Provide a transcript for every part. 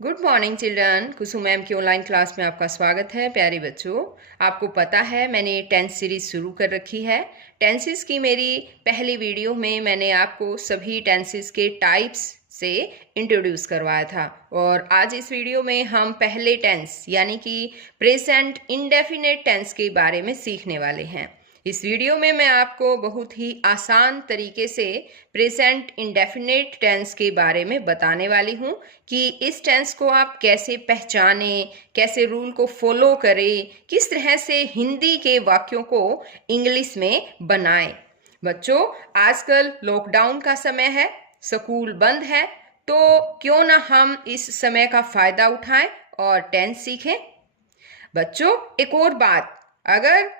Good morning children. Kusum ma'am की online class में आपका स्वागत है। प्यारे बच्चों, आपको पता है मैंने टेंस सीरीज शुरू कर रखी है। टेंसेस की मेरी पहली वीडियो में मैंने आपको सभी टेंसेस के टाइप्स से इंट्रोड्यूस करवाया था और आज इस वीडियो में हम पहले टेंस यानी कि प्रेजेंट इंडेफिनिट टेंस के बारे में सीखने वाले हैं। इस वीडियो में मैं आपको बहुत ही आसान तरीके से प्रेजेंट इंडेफिनिट टेंस के बारे में बताने वाली हूँ कि इस टेंस को आप कैसे पहचाने, कैसे रूल को फॉलो करें, किस तरह से हिंदी के वाक्यों को इंग्लिश में बनाएं। बच्चों, आजकल लॉकडाउन का समय है, स्कूल बंद है, तो क्यों ना हम इस समय का फायदा उठाएं और टेंस सीखें। बच्चों, एक और बात, अगर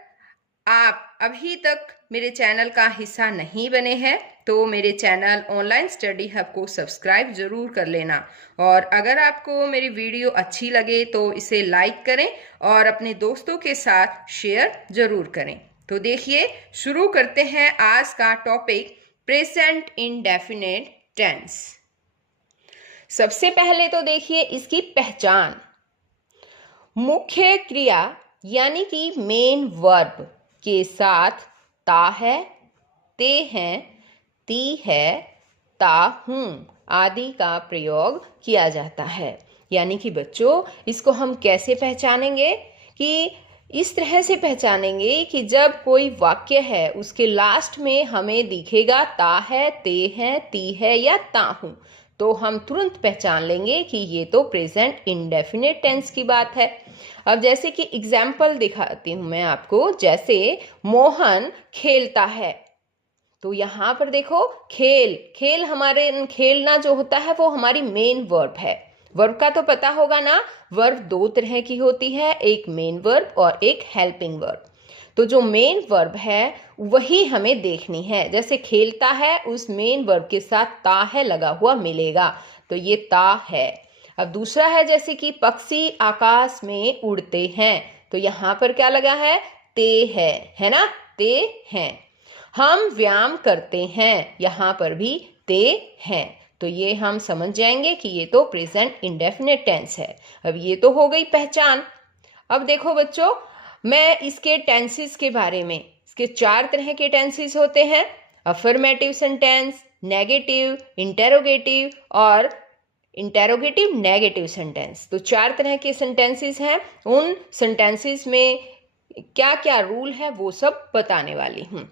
आप अभी तक मेरे चैनल का हिस्सा नहीं बने हैं तो मेरे चैनल ऑनलाइन स्टडी हब को सब्सक्राइब जरूर कर लेना और अगर आपको मेरी वीडियो अच्छी लगे तो इसे लाइक करें और अपने दोस्तों के साथ शेयर जरूर करें। तो देखिए, शुरू करते हैं आज का टॉपिक प्रेजेंट इंडेफिनिट टेंस। सबसे पहले तो देखिए इसकी पहचान। मुख्य क्रिया यानी कि मेन वर्ब के साथ ता है, ते हैं, ती है, ता हूं आदि का प्रयोग किया जाता है। यानी कि बच्चों, इसको हम कैसे पहचानेंगे कि इस तरह से पहचानेंगे कि जब कोई वाक्य है उसके लास्ट में हमें दिखेगा ता है, ते है, ती है या ता हूं, तो हम तुरंत पहचान लेंगे कि ये तो प्रेजेंट इंडेफिनिट टेंस की बात है। अब जैसे कि एग्जाम्पल दिखाती हूं मैं आपको। जैसे मोहन खेलता है, तो यहाँ पर देखो खेल, खेल हमारे खेलना जो होता है वो हमारी मेन वर्ब है। वर्ब का तो पता होगा ना, वर्ब दो तरह की होती है, एक मेन वर्ब और एक हेल्पिंग वर्ब। तो जो मेन वर्ब है वही हमें देखनी है। जैसे खेलता है, उस मेन वर्ब के साथ ता है लगा हुआ मिलेगा, तो ये ता है। अब दूसरा है जैसे कि पक्षी आकाश में उड़ते हैं, तो यहाँ पर क्या लगा है, ते है ना, ते हैं। हम व्यायाम करते हैं, यहाँ पर भी ते हैं, तो ये हम समझ जाएंगे कि ये तो प्रेजेंट इंडेफिनिट टेंस है। अब ये तो हो गई पहचान। अब देखो बच्चों, मैं इसके टेंसेस के बारे में, इसके 4 तरह के टेंसेस होते हैं: अफर्मेटिव सेंटेंस, नेगेटिव, इंटेरोगेटिव और इंटेरोगेटिव नेगेटिव सेंटेंस। तो 4 तरह के सेंटेंसेस हैं। उन सेंटेंसेस में क्या क्या रूल है वो सब बताने वाली हूँ।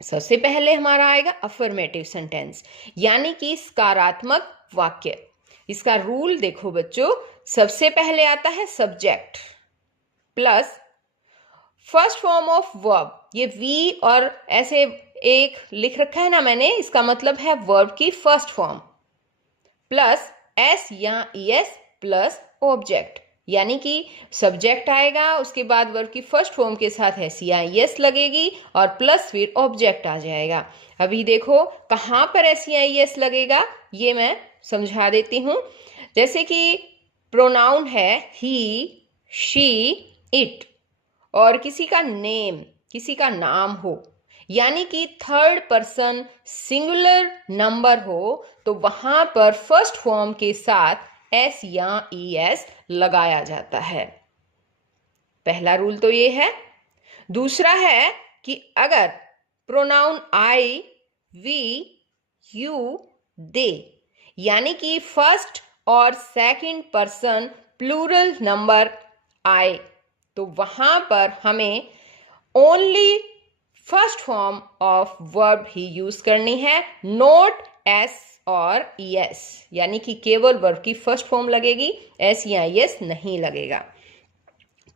सबसे पहले हमारा आएगा अफर्मेटिव सेंटेंस यानी कि सकारात्मक वाक्य। इसका रूल देखो बच्चों, सबसे पहले आता है subject plus first form of verb. ये वी और ऐसे एक लिख रखा है ना मैंने, इसका मतलब है वर्ब की फर्स्ट फॉर्म प्लस एस या ईएस प्लस ऑब्जेक्ट। यानी कि सब्जेक्ट आएगा, उसके बाद वर्ब की फर्स्ट फॉर्म के साथ एस या ईएस लगेगी और प्लस फिर ऑब्जेक्ट आ जाएगा। अभी देखो कहाँ पर एस या ईएस लगेगा, ये मैं समझा देती हूँ। जैसे कि प्रोनाउन है ही, शी, इट और किसी का नेम, किसी का नाम हो, यानी कि थर्ड पर्सन सिंगुलर नंबर हो, तो वहां पर फर्स्ट फॉर्म के साथ एस या ईएस लगाया जाता है। पहला रूल तो ये है। दूसरा है कि अगर प्रोनाउन आई, वी, यू, दे यानी कि फर्स्ट और सेकंड पर्सन प्लूरल नंबर आए, तो वहां पर हमें only first form of verb he use करनी है, नोट एस और ईएस, यानी कि केवल वर्ब की फर्स्ट फॉर्म लगेगी, एस या ईएस नहीं लगेगा।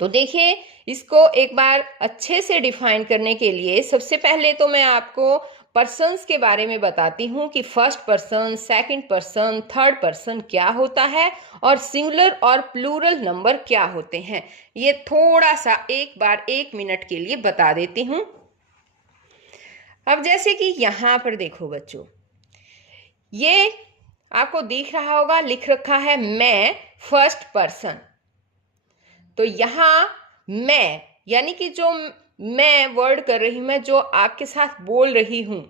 तो देखिए, इसको एक बार अच्छे से डिफाइन करने के लिए सबसे पहले तो मैं आपको पर्सन्स के बारे में बताती हूँ कि first person, second person, third person क्या होता है और सिंगुलर और प्लूरल नंबर क्या होते हैं। ये थोड़ा सा एक बार 1 मिनट के लिए बता देती हूँ। अब जैसे कि यहाँ पर देखो बच्चों, ये आपको दिख रहा होगा, लिख रखा है मैं फर्स्ट पर्सन। तो यहाँ मैं यानी कि जो मैं वर्ड कर रही हूं, मैं जो आपके साथ बोल रही हूं,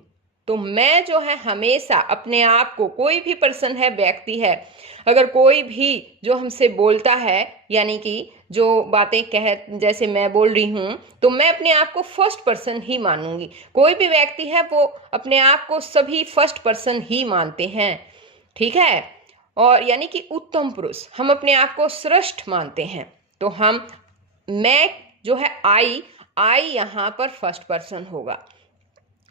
तो मैं जो है हमेशा अपने आप को, कोई भी पर्सन है, व्यक्ति है, अगर कोई भी जो हमसे बोलता है, यानी कि जो बातें जैसे मैं बोल रही हूँ, तो मैं अपने आप को फर्स्ट पर्सन ही मानूंगी। कोई भी व्यक्ति है वो अपने आप को सभी फर्स्ट पर्सन ही मानते हैं, ठीक है। और यानी कि उत्तम पुरुष, हम अपने आप को श्रेष्ठ मानते हैं। तो मैं जो है आई यहाँ पर फर्स्ट पर्सन होगा।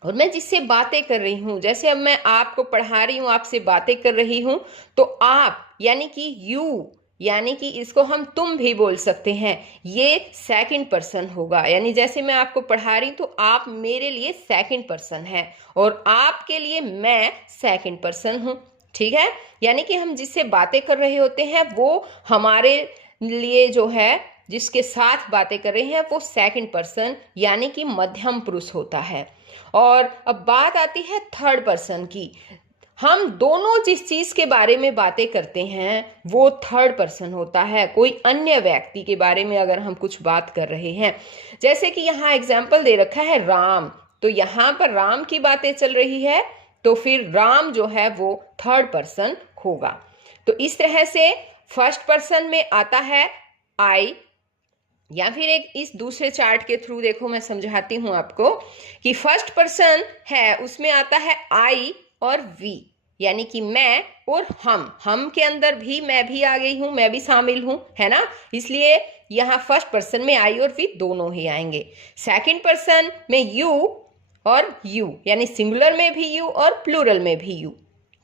और मैं जिससे बातें कर रही हूँ, जैसे अब मैं आपको पढ़ा रही हूँ, आपसे बातें कर रही हूँ, तो आप यानी कि यू, यानी कि इसको हम तुम भी बोल सकते हैं, ये सेकंड पर्सन होगा। यानी जैसे मैं आपको पढ़ा रही हूँ तो आप मेरे लिए सेकंड पर्सन है और आपके लिए मैं सेकंड पर्सन हूँ, ठीक है। यानी कि हम जिससे बातें कर रहे होते हैं वो हमारे लिए जो है, जिसके साथ बातें कर रहे हैं, वो सेकंड पर्सन यानी कि मध्यम पुरुष होता है। और अब बात आती है थर्ड पर्सन की। हम दोनों जिस चीज के बारे में बातें करते हैं वो थर्ड पर्सन होता है। कोई अन्य व्यक्ति के बारे में अगर हम कुछ बात कर रहे हैं, जैसे कि यहाँ एग्जाम्पल दे रखा है राम, तो यहाँ पर राम की बातें चल रही है, तो फिर राम जो है वो थर्ड पर्सन होगा। तो इस तरह से फर्स्ट पर्सन में आता है आई, या फिर एक इस दूसरे चार्ट के थ्रू देखो, मैं समझाती हूं आपको कि फर्स्ट पर्सन है उसमें आता है आई और वी, यानी कि मैं और हम के अंदर भी मैं भी आ गई हूं, मैं भी शामिल हूं, है ना। इसलिए यहाँ फर्स्ट पर्सन में आई और वी दोनों ही आएंगे। सेकंड पर्सन में यू और यू, यानी सिंगुलर में भी यू और प्लूरल में भी यू,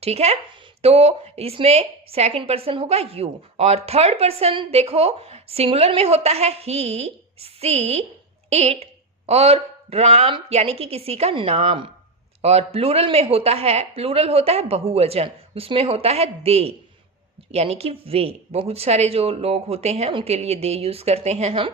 ठीक है। तो इसमें सेकंड पर्सन होगा यू। और थर्ड पर्सन देखो, सिंगुलर में होता है ही, सी, इट और राम, यानी कि किसी का नाम। और प्लूरल में प्लूरल होता है बहुवचन, उसमें होता है दे, यानी कि वे। बहुत सारे जो लोग होते हैं उनके लिए दे यूज करते हैं हम।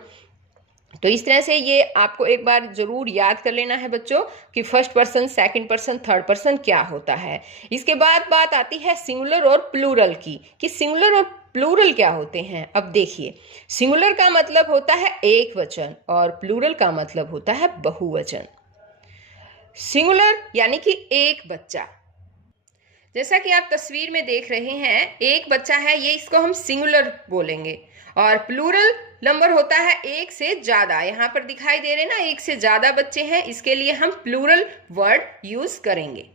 तो इस तरह से ये आपको एक बार जरूर याद कर लेना है बच्चों कि first person, second person, third person क्या होता है। इसके बाद बात आती है सिंगुलर और प्लूरल की, कि सिंगुलर और प्लूरल क्या होते हैं। अब देखिए, सिंगुलर का मतलब होता है एक वचन और प्लूरल का मतलब होता है बहुवचन। सिंगुलर यानी कि एक बच्चा, जैसा कि आप तस्वीर में देख रहे हैं, एक बच्चा है, ये इसको हम सिंगुलर बोलेंगे। और प्लूरल नंबर होता है एक से ज्यादा, यहाँ पर दिखाई दे रहे ना, एक से ज्यादा बच्चे हैं, इसके लिए हम प्लूरल वर्ड यूज करेंगे।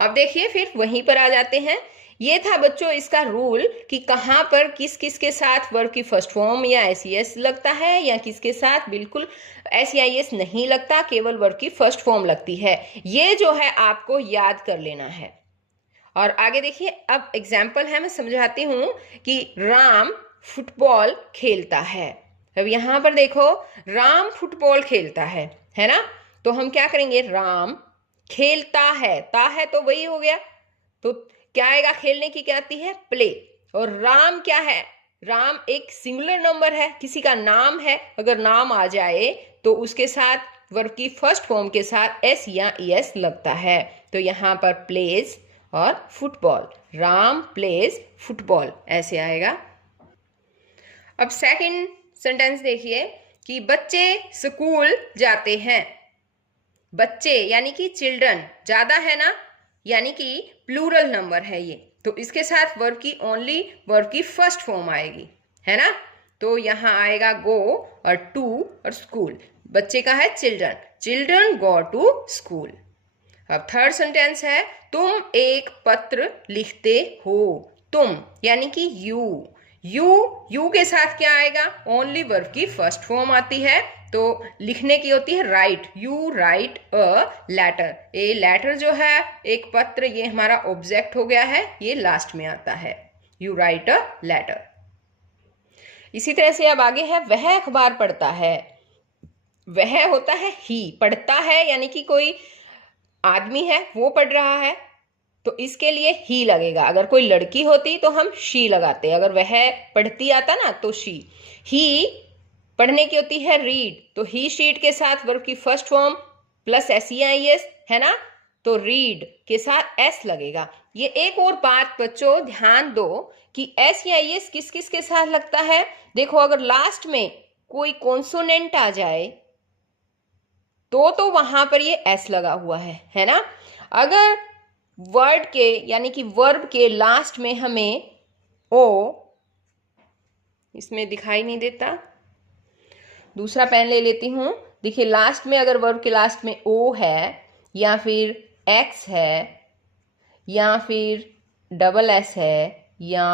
अब देखिए फिर वहीं पर आ जाते हैं। ये था बच्चों इसका रूल कि कहाँ पर किस किस के साथ वर्ब की फर्स्ट फॉर्म या एस लगता है, या किसके साथ बिल्कुल एस नहीं लगता, केवल वर्ब की फर्स्ट फॉर्म लगती है। ये जो है आपको याद कर लेना है। और आगे देखिए, अब एग्जाम्पल है, मैं समझाती हूँ कि राम फुटबॉल खेलता है। अब यहाँ पर देखो, राम फुटबॉल खेलता है ना। तो हम क्या करेंगे, राम खेलता है, ता है तो वही हो गया, तो क्या आएगा, खेलने की क्या आती है, प्ले। और राम क्या है, राम एक सिंगुलर नंबर है, किसी का नाम है, अगर नाम आ जाए तो उसके साथ वर्ब की फर्स्ट फॉर्म के साथ एस या ईएस लगता है। तो यहाँ पर प्लेज और फुटबॉल, राम प्लेज फुटबॉल, ऐसे आएगा। अब सेकंड सेंटेंस देखिए कि बच्चे स्कूल जाते हैं। बच्चे यानी कि चिल्ड्रन, ज्यादा है ना, यानी कि प्लूरल नंबर है ये, तो इसके साथ वर्ब की ओनली वर्ब की फर्स्ट फॉर्म आएगी, है ना। तो यहाँ आएगा गो और टू और स्कूल। बच्चे का है children, children go to school. अब थर्ड सेंटेंस है, तुम एक पत्र लिखते हो। तुम यानी कि यू के साथ क्या आएगा, ओनली वर्ब की फर्स्ट फॉर्म आती है, तो लिखने की होती है write. You write a letter. A letter जो है, एक पत्र, ये हमारा ऑब्जेक्ट हो गया है, ये लास्ट में आता है, यू राइट अ लेटर। इसी तरह से अब आगे है, वह अखबार पढ़ता है। वह होता है ही, पढ़ता है यानी कि कोई आदमी है वो पढ़ रहा है, तो इसके लिए ही लगेगा। अगर कोई लड़की होती तो हम शी लगाते, अगर वह पढ़ती आता ना तो शी। ही पढ़ने की होती है रीड, तो ही शीट के साथ वर्ब की फर्स्ट फॉर्म प्लस एस है ना, तो रीड के साथ एस लगेगा। ये एक और बात बच्चों ध्यान दो कि एस या एस किस किस के साथ लगता है। देखो, अगर लास्ट में कोई कॉन्सोनेंट आ जाए तो वहां पर ये एस लगा हुआ है ना। अगर वर्ड के यानी कि वर्ब के लास्ट में हमें ओ, इसमें दिखाई नहीं देता, दूसरा पेन ले लेती हूँ। देखिए लास्ट में अगर वर्ब के लास्ट में ओ है या फिर एक्स है या फिर डबल एस है या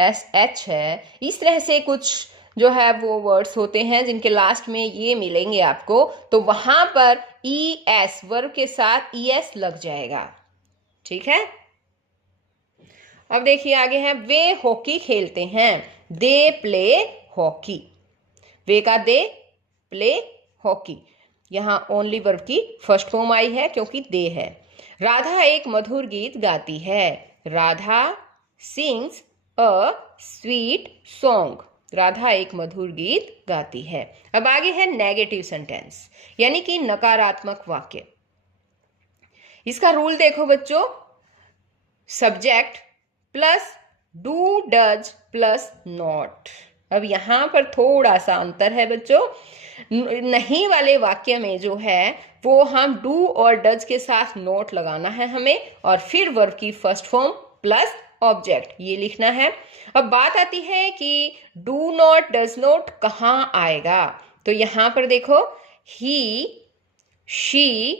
एस एच है, इस तरह से कुछ जो है वो वर्ड्स होते हैं जिनके लास्ट में ये मिलेंगे आपको, तो वहां पर ई एस, वर्ब के साथ ई एस लग जाएगा। ठीक है, अब देखिए आगे है, वे हॉकी खेलते हैं, दे प्ले हॉकी। वे का दे, प्ले हॉकी, यहाँ ओनली वर्ब की फर्स्ट फॉर्म आई है क्योंकि दे है। राधा एक मधुर गीत गाती है, Radha sings a sweet song. Radha एक मधुर गीत गाती है। अब आगे है नेगेटिव सेंटेंस यानी कि नकारात्मक वाक्य। इसका रूल देखो बच्चों, subject plus do does plus not. अब यहां पर थोड़ा सा अंतर है बच्चों, नहीं वाले वाक्य में जो है वो हम डू और डज के साथ नोट लगाना है हमें, और फिर वर्ब की फर्स्ट फॉर्म प्लस ऑब्जेक्ट ये लिखना है। अब बात आती है कि डू नॉट डज नॉट कहाँ आएगा, तो यहां पर देखो ही, शी,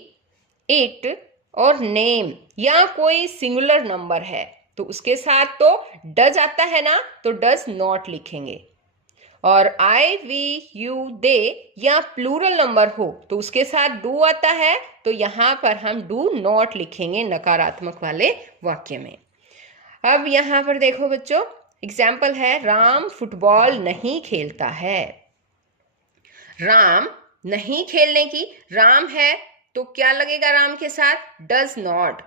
इट और नेम या कोई सिंगुलर नंबर है तो उसके साथ तो डज आता है ना, तो डज नॉट लिखेंगे। और आई, वी, यू, दे या प्लूरल नंबर हो तो उसके साथ डू आता है, तो यहां पर हम डू नॉट लिखेंगे नकारात्मक वाले वाक्य में। अब यहां पर देखो बच्चों, एग्जाम्पल है, राम फुटबॉल नहीं खेलता है। राम नहीं खेलने की, राम है तो क्या लगेगा राम के साथ, does not.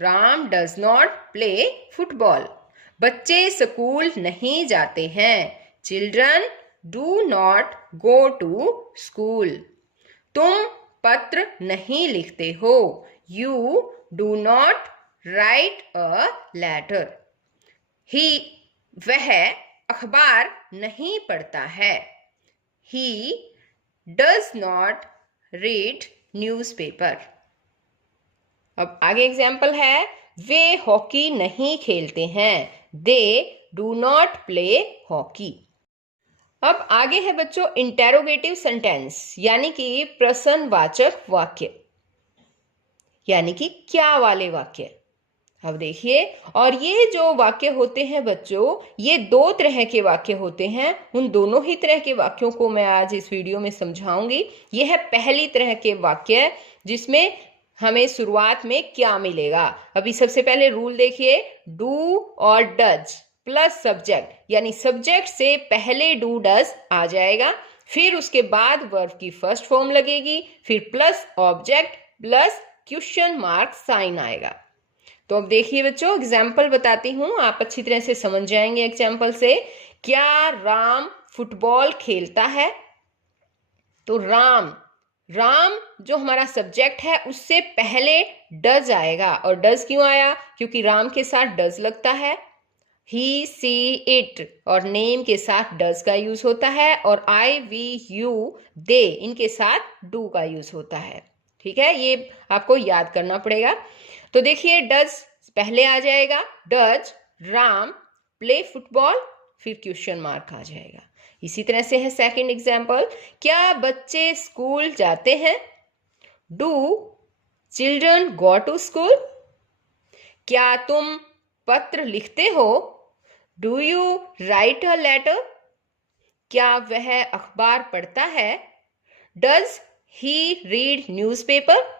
Ram does not play football. बच्चे स्कूल नहीं जाते हैं, children do not go to school. तुम पत्र नहीं लिखते हो, you do not write a letter. He, वह अखबार नहीं पढ़ता है, he does not read newspaper. अब आगे एग्जाम्पल है, वे हॉकी नहीं खेलते हैं, they do not play hockey. अब आगे है बच्चों इंटेरोगेटिव सेंटेंस यानी कि प्रश्नवाचक वाक्य यानी कि क्या वाले वाक्य। अब देखिए, और ये जो वाक्य होते हैं बच्चों, ये दो तरह के वाक्य होते हैं। उन दोनों ही तरह के वाक्यों को मैं आज इस वीडियो में समझाऊंगी। ये है पहली तरह के वाक्य जिसमें हमें शुरुआत में क्या मिलेगा। अभी सबसे पहले रूल देखिए, डू और डज प्लस सब्जेक्ट यानी सब्जेक्ट से पहले डू डज आ जाएगा, फिर उसके बाद वर्ब की फर्स्ट फॉर्म लगेगी, फिर plus object plus question mark sign आएगा। तो अब देखिए बच्चों, एग्जाम्पल बताती हूं, आप अच्छी तरह से समझ जाएंगे एग्जाम्पल से। क्या राम फुटबॉल खेलता है, तो राम, राम जो हमारा सब्जेक्ट है उससे पहले डज आएगा, और डज क्यों आया, क्योंकि राम के साथ डज लगता है। ही, सी, इट और नेम के साथ डज का यूज होता है, और आई, वी, यू, दे इनके साथ डू का यूज होता है। ठीक है, ये आपको याद करना पड़ेगा। तो देखिए, डज पहले आ जाएगा, डज राम प्ले फुटबॉल, फिर क्वेश्चन मार्क आ जाएगा। इसी तरह से है सेकंड एग्जाम्पल, क्या बच्चे स्कूल जाते हैं, do children go to school. क्या तुम पत्र लिखते हो, do you write a letter. क्या वह अखबार पढ़ता है, डज ही रीड न्यूज़पेपर।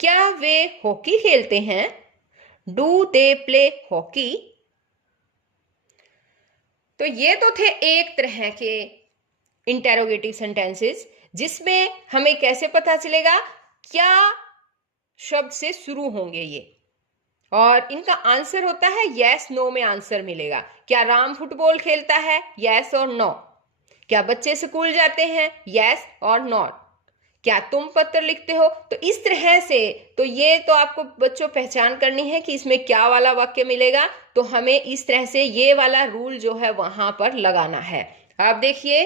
क्या वे हॉकी खेलते हैं, डू दे प्ले हॉकी। तो ये तो थे एक तरह के इंटेरोगेटिव सेंटेंसेस जिसमें हमें कैसे पता चलेगा क्या शब्द से शुरू होंगे ये, और इनका आंसर होता है यस नो में आंसर मिलेगा। क्या राम फुटबॉल खेलता है, यस और नो। क्या बच्चे स्कूल जाते हैं, यस और नॉट। क्या तुम पत्र लिखते हो, तो इस तरह से। तो ये तो आपको बच्चों पहचान करनी है कि इसमें क्या वाला वाक्य मिलेगा, तो हमें इस तरह से ये वाला रूल जो है वहां पर लगाना है। आप देखिए,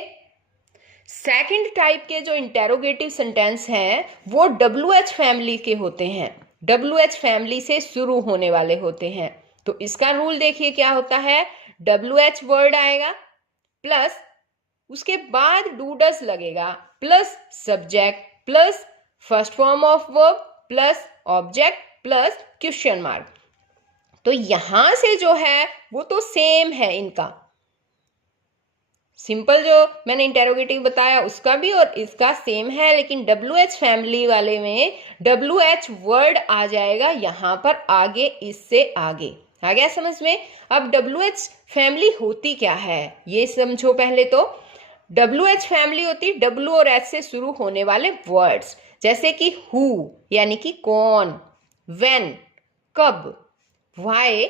सेकंड टाइप के जो इंटेरोगेटिव सेंटेंस हैं वो WH फैमिली के होते हैं। WH फैमिली से शुरू होने वाले होते हैं। तो इसका रूल देखिए क्या होता है, WH वर्ड आएगा प्लस उसके बाद डू डज लगेगा plus subject plus first form of verb plus object plus question mark. तो यहां से जो है वो तो सेम है, इनका सिंपल जो मैंने इंटेरोगेटिव बताया उसका भी और इसका सेम है, लेकिन WH फैमिली वाले में WH वर्ड आ जाएगा यहां पर आगे, इससे आगे। आ गया समझ में? अब WH फैमिली होती क्या है ये समझो पहले। तो WH फैमिली होती W और H से शुरू होने वाले वर्ड्स, जैसे कि हु यानी कि कौन, व्हेन कब, व्हाई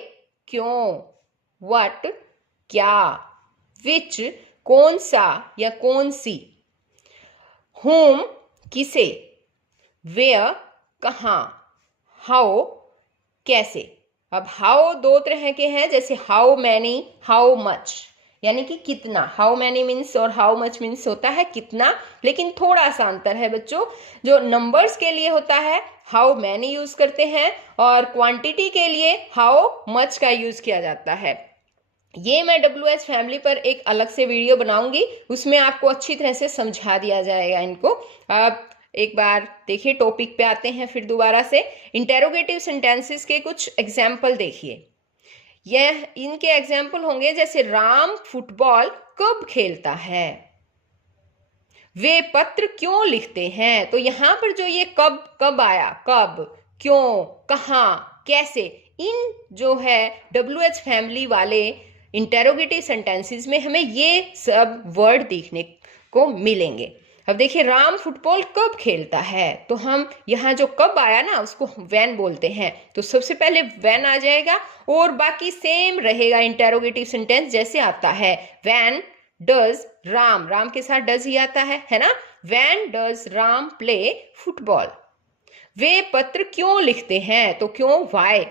क्यों, व्हाट क्या, विच कौन सा या कौन सी, whom किसे, where कहाँ, how कैसे। अब हाउ दो तरह के हैं, जैसे हाउ मैनी, हाउ मच यानी कि कितना। हाउ मैनी मीन्स और हाउ मच मीन्स होता है कितना, लेकिन थोड़ा सा अंतर है बच्चों। जो नंबर्स के लिए होता है हाउ मैनी यूज करते हैं और क्वांटिटी के लिए हाउ मच का यूज किया जाता है। ये मैं WH फैमिली पर एक अलग से वीडियो बनाऊंगी, उसमें आपको अच्छी तरह से समझा दिया जाएगा इनको। आप एक बार देखिए, टॉपिक पे आते हैं फिर दोबारा से। इंटेरोगेटिव सेंटेंसेस के कुछ एग्जाम्पल देखिए। यह इनके एग्जाम्पल होंगे जैसे राम फुटबॉल कब खेलता है, वे पत्र क्यों लिखते हैं। तो यहां पर जो ये कब कब आया, कब, क्यों, कहाँ, कैसे, इन जो है WH फैमिली वाले इंटेरोगेटिव सेंटेंसेस में हमें ये सब वर्ड देखने को मिलेंगे। अब देखिए, राम फुटबॉल कब खेलता है, तो हम यहाँ जो कब आया ना उसको व्हेन बोलते हैं, तो सबसे पहले व्हेन आ जाएगा और बाकी सेम रहेगा इंटेरोगेटिव सेंटेंस जैसे आता है। व्हेन डज राम, राम के साथ डज ही आता है ना। When does Ram play football. वे पत्र क्यों लिखते हैं, तो क्यों, why,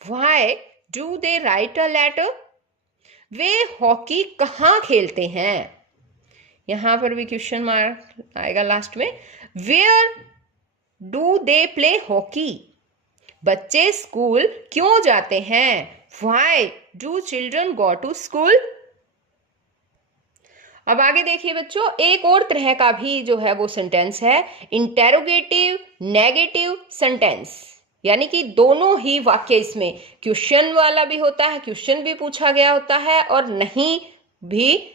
why do they write a letter. वे हॉकी कहाँ खेलते हैं, यहां पर भी क्वेश्चन मार्क आएगा लास्ट में। Where do they play hockey. बच्चे स्कूल क्यों जाते हैं, why do children go to school. अब आगे देखिए बच्चों, एक और तरह का भी जो है वो सेंटेंस है इंटेरोगेटिव नेगेटिव सेंटेंस, यानी कि दोनों ही वाक्य इसमें क्वेश्चन वाला भी होता है, क्वेश्चन भी पूछा गया होता है और नहीं भी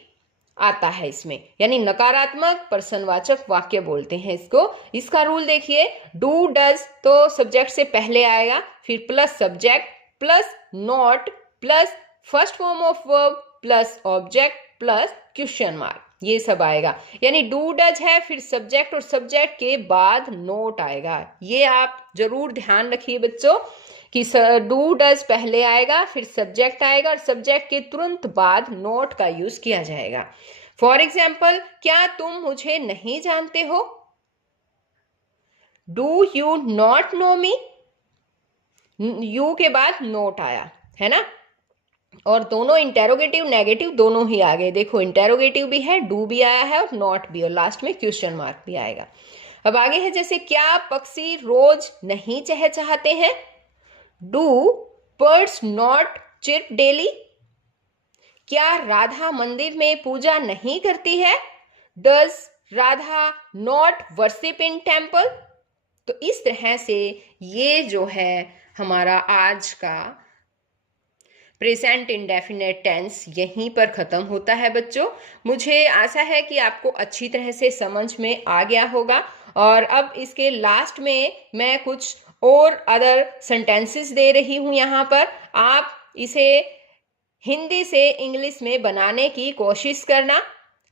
आता है इसमें, यानी नकारात्मक प्रश्नवाचक वाक्य बोलते हैं इसको। इसका रूल देखिए, डू डज तो सब्जेक्ट से पहले आएगा, फिर plus subject plus not plus first form of verb plus object plus question mark, ये सब आएगा। यानी डू डज है, फिर सब्जेक्ट और सब्जेक्ट के बाद नोट आएगा। ये आप जरूर ध्यान रखिए बच्चों कि डू डज पहले आएगा, फिर सब्जेक्ट आएगा और सब्जेक्ट के तुरंत बाद नोट का यूज किया जाएगा। फॉर एग्जाम्पल, क्या तुम मुझे नहीं जानते हो, do you not know me, you के बाद नोट आया है ना। और दोनों इंटेरोगेटिव नेगेटिव दोनों ही आ गए। देखो, इंटेरोगेटिव भी है, डू भी आया है और नॉट भी, और लास्ट में क्वेश्चन मार्क भी आएगा। अब आगे है जैसे, क्या पक्षी रोज नहीं चहचहाते हैं, do birds not chirp daily. क्या राधा मंदिर में पूजा नहीं करती है, does Radha not worship in temple. तो इस तरह से ये जो है हमारा आज का प्रेजेंट इंडेफिनेट टेंस यहीं पर ख़त्म होता है बच्चों। मुझे आशा है कि आपको अच्छी तरह से समझ में आ गया होगा। और अब इसके लास्ट में मैं कुछ और अदर सेंटेंसेस दे रही हूँ यहाँ पर। आप इसे हिंदी से इंग्लिश में बनाने की कोशिश करना।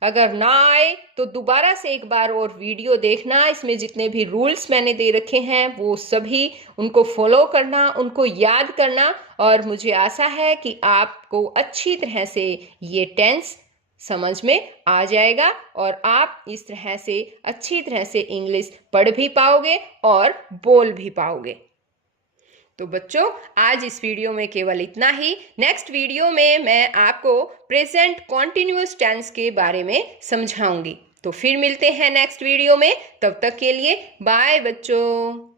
अगर ना आए तो दोबारा से एक बार और वीडियो देखना। इसमें जितने भी रूल्स मैंने दे रखे हैं वो सभी उनको फॉलो करना, उनको याद करना। और मुझे आशा है कि आपको अच्छी तरह से ये टेंस समझ में आ जाएगा और आप इस तरह से अच्छी तरह से इंग्लिश पढ़ भी पाओगे और बोल भी पाओगे। तो बच्चों, आज इस वीडियो में केवल इतना ही। नेक्स्ट वीडियो में मैं आपको प्रेजेंट कॉन्टिन्यूअस टेंस के बारे में समझाऊंगी। तो फिर मिलते हैं नेक्स्ट वीडियो में। तब तक के लिए बाय बच्चों।